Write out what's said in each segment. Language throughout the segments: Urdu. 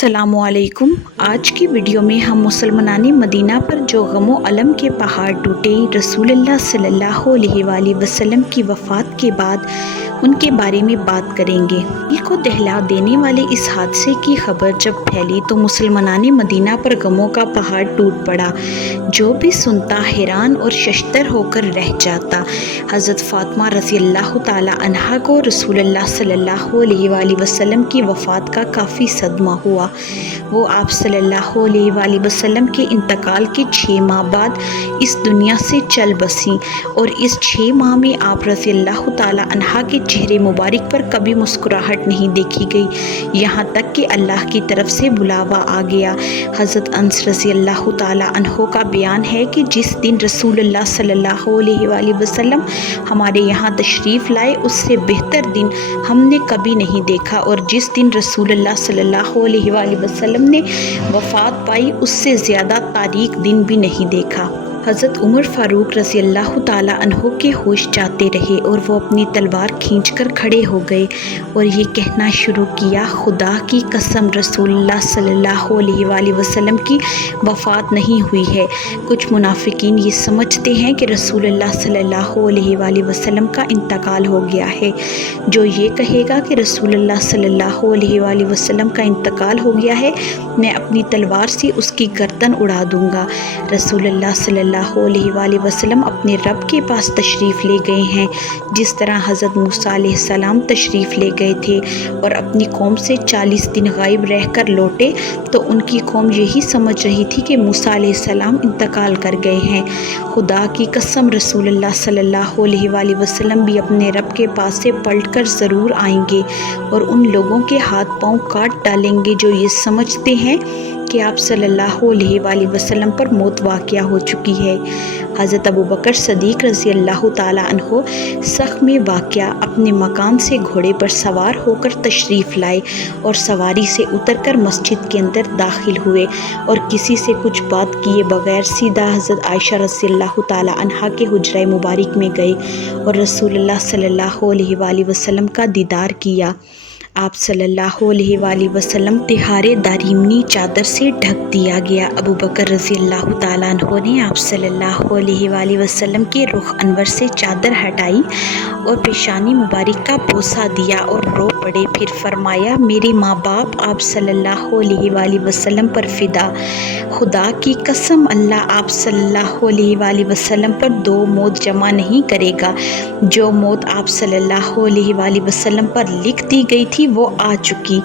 السلام علیکم۔ آج کی ویڈیو میں ہم مسلمانان مدینہ پر جو غم و الم کے پہاڑ ٹوٹے رسول اللہ صلی اللہ علیہ وآلہ وسلم کی وفات کے بعد ان کے بارے میں بات کریں گے۔ دل کو دہلا دینے والے اس حادثے کی خبر جب پھیلی تو مسلمانان مدینہ پر غموں کا پہاڑ ٹوٹ پڑا۔ جو بھی سنتا حیران اور ششدر ہو کر رہ جاتا۔ حضرت فاطمہ رضی اللہ تعالی عنہا کو رسول اللہ صلی اللہ علیہ وآلہ وسلم کی وفات کا کافی صدمہ ہوا۔ وہ آپ صلی اللہ علیہ وآلہ وسلم کے انتقال کے 6 ماہ بعد اس دنیا سے چل بسیں اور اس 6 ماہ میں آپ رضی اللہ تعالی عنہا کے چہرے مبارک پر کبھی مسکراہٹ نہیں دیکھی گئی، یہاں تک کہ اللہ کی طرف سے بلاوا آ گیا۔ حضرت انس رضی اللہ تعالی عنہ کا بیان ہے کہ جس دن رسول اللہ صلی اللہ علیہ وآلہ وسلم ہمارے یہاں تشریف لائے اس سے بہتر دن ہم نے کبھی نہیں دیکھا، اور جس دن رسول اللہ صلی اللہ علیہ وآلہ وسلم نے وفات پائی اس سے زیادہ تاریک دن بھی نہیں دیکھا۔ حضرت عمر فاروق رضی اللہ تعالی عنہ کے ہوش جاتے رہے اور وہ اپنی تلوار کھینچ کر کھڑے ہو گئے اور یہ کہنا شروع کیا، خدا کی قسم رسول اللہ صلی اللہ علیہ وآلہ وسلم کی وفات نہیں ہوئی ہے۔ کچھ منافقین یہ سمجھتے ہیں کہ رسول اللہ صلی اللہ علیہ وآلہ وسلم کا انتقال ہو گیا ہے۔ جو یہ کہے گا کہ رسول اللہ صلی اللہ علیہ وآلہ وسلم کا انتقال ہو گیا ہے، میں اپنی تلوار سے اس کی گردن اڑا دوں گا۔ رسول اللہ صلی اللہ علیہ وآلہ وسلم اپنے رب کے پاس تشریف لے گئے ہیں، جس طرح حضرت موسیٰ علیہ السلام تشریف لے گئے تھے اور اپنی قوم سے 40 دن غائب رہ کر لوٹے تو ان کی قوم یہی سمجھ رہی تھی کہ موسیٰ علیہ السلام انتقال کر گئے ہیں۔ خدا کی قسم رسول اللہ صلی اللہ علیہ وآلہ وسلم بھی اپنے رب کے پاس سے پلٹ کر ضرور آئیں گے اور ان لوگوں کے ہاتھ پاؤں کاٹ ڈالیں گے جو یہ سمجھتے ہیں کہ آپ صلی اللہ علیہ وآلہ وسلم پر موت واقع ہو چکی ہے۔ حضرت ابوبکر صدیق رضی اللہ تعالی عنہ سخت میں واقع اپنے مکان سے گھوڑے پر سوار ہو کر تشریف لائے اور سواری سے اتر کر مسجد کے اندر داخل ہوئے اور کسی سے کچھ بات کیے بغیر سیدھا حضرت عائشہ رضی اللہ تعالی عنہا کے حجرہ مبارک میں گئے اور رسول اللہ صلی اللہ علیہ وآلہ وسلم کا دیدار کیا۔ آپ صلی اللہ علیہ وآلہ وسلم تہارے داریمنی چادر سے ڈھک دیا گیا۔ ابوبکر رضی اللہ تعالیٰ عنہ نے آپ صلی اللہ علیہ وآلہ وسلم کے رخ انور سے چادر ہٹائی اور پیشانی مبارک کا بوسہ دیا اور رو پڑے، پھر فرمایا، میرے ماں باپ آپ صلی اللہ علیہ وآلہ وسلم پر فدا، خدا کی قسم اللہ آپ صلی اللہ علیہ وآلہ وسلم پر 2 موت جمع نہیں کرے گا۔ جو موت آپ صلی اللہ علیہ وآلہ وسلم پر لکھ دی گئی تھی وہ آ چکی۔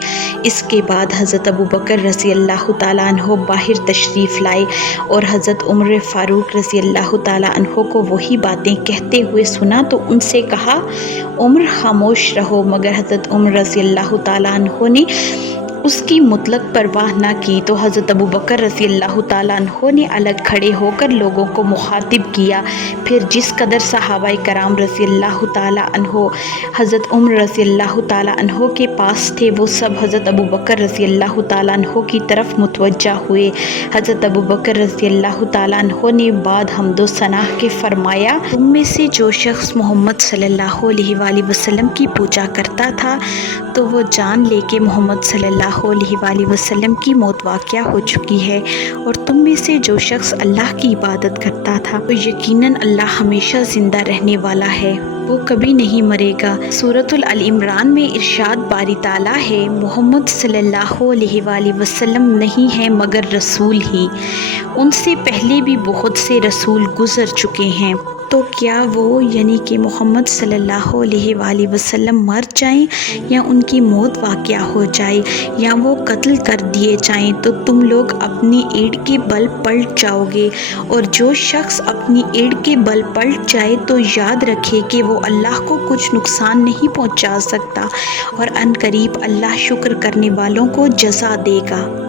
اس کے بعد حضرت ابوبکر رضی اللہ تعالیٰ عنہ باہر تشریف لائے اور حضرت عمر فاروق رضی اللہ تعالیٰ عنہ کو وہی باتیں کہتے ہوئے سنا تو ان سے کہا، عمر خاموش رہو، مگر حضرت عمر رضی اللہ تعالیٰ عنہ نے اس کی مطلق پرواہ نہ کی تو حضرت ابوبکر رضی اللہ تعالیٰ عنہ نے الگ کھڑے ہو کر لوگوں کو مخاطب کیا، پھر جس قدر صحابہ کرام رضی اللہ تعالیٰ عنہ حضرت عمر رضی اللہ تعالیٰ عنہ کے پاس تھے وہ سب حضرت ابوبکر رضی اللہ تعالیٰ عنہ کی طرف متوجہ ہوئے۔ حضرت ابوبکر رضی اللہ تعالیٰ عنہ نے بعد حمد و ثنا کے فرمایا، تم میں سے جو شخص محمد صلی اللہ علیہ وآلہ وسلم کی پوجا کرتا تھا تو وہ جان لے کہ محمد صلی اللہ علیہ وآلہ وسلم کی موت واقع ہو چکی ہے، اور تم میں سے جو شخص اللہ کی عبادت کرتا تھا تو یقیناً اللہ ہمیشہ زندہ رہنے والا ہے، وہ کبھی نہیں مرے گا۔ سورۃ العمران میں ارشاد باری تعالیٰ ہے، محمد صلی اللہ علیہ وآلہ وسلم نہیں ہے مگر رسول ہی، ان سے پہلے بھی بہت سے رسول گزر چکے ہیں، تو کیا وہ یعنی کہ محمد صلی اللہ علیہ وآلہ وسلم مر جائیں یا ان کی موت واقع ہو جائے یا وہ قتل کر دیے جائیں تو تم لوگ اپنی ایڑ کے بل پلٹ جاؤ گے، اور جو شخص اپنی ایڑ کے بل پلٹ جائے تو یاد رکھے کہ وہ اللہ کو کچھ نقصان نہیں پہنچا سکتا، اور عنقریب اللہ شکر کرنے والوں کو جزا دے گا۔